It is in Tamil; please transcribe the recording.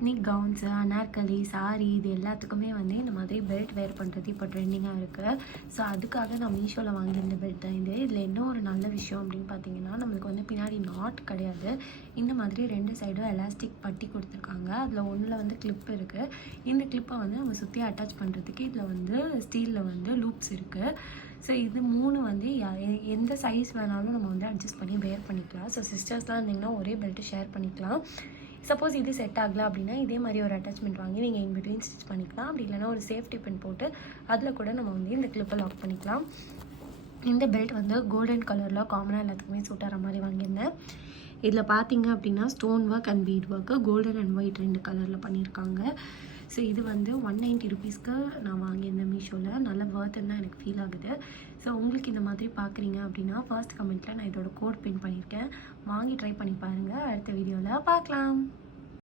எத்னிக் கவுன்ஸு, அனார்கலி, சாரி இது எல்லாத்துக்குமே வந்து இந்த மாதிரி பெல்ட் வேர் பண்ணுறது இப்போ ட்ரெண்டிங்காக இருக்குது. ஸோ அதுக்காக நான் மீஷோவில் வாங்கியிருந்த பெல்ட் தான் இது. இதில் என்ன ஒரு நல்ல விஷயம் அப்படின்னு பார்த்தீங்கன்னா, நம்மளுக்கு வந்து பின்னாடி நாட் கிடையாது. இந்த மாதிரி 2 சைடும் எலாஸ்டிக் பட்டி கொடுத்துருக்காங்க. அதில் ஒன்றில் வந்து கிளிப் இருக்குது. இந்த கிளிப்பை வந்து நம்ம சுற்றி அட்டாச் பண்ணுறதுக்கு இதில் வந்து ஸ்டீலில் வந்து லூப்ஸ் இருக்குது. ஸோ இது 3 வந்து எந்த சைஸ் வேணாலும் நம்ம வந்து அட்ஜஸ்ட் பண்ணி வேர் பண்ணிக்கலாம். ஸோ சிஸ்டர்ஸ்லாம் இருந்திங்கன்னா ஒரே பெல்ட்டு ஷேர் பண்ணிக்கலாம். சப்போஸ் இது செட் ஆகலை அப்படின்னா இதே மாதிரி ஒரு அட்டாச்மெண்ட் வாங்கி நீங்கள் இன் பிட்வீன் ஸ்டிச் பண்ணிக்கலாம். அப்படி இல்லைனா ஒரு சேஃப்டி பின் போட்டு அதில் கூட நம்ம வந்து இந்த கிளிப்பை லாக் பண்ணிக்கலாம். இந்த பெல்ட் வந்து கோல்டன் கலரில் காமனாக எல்லாத்துக்குமே சூட் ஆகிற மாதிரி வாங்கியிருந்தேன். இதில் பார்த்தீங்க அப்படின்னா stone work and beat work golden and white 2 கலரில் பண்ணியிருக்காங்க. ஸோ இது வந்து 190 ருபீஸ்க்கு நான் வாங்கியிருந்தேன் மீஷோவில். நல்ல வர்த்துன்னு தான் எனக்கு ஃபீல் ஆகுது. ஸோ உங்களுக்கு இந்த மாதிரி பார்க்குறீங்க அப்படின்னா ஃபர்ஸ்ட் கமெண்ட்டில் நான் இதோட கோட் பின் பண்ணியிருக்கேன். வாங்கி ட்ரை பண்ணி பாருங்கள். அடுத்த வீடியோவில் பார்க்கலாம்.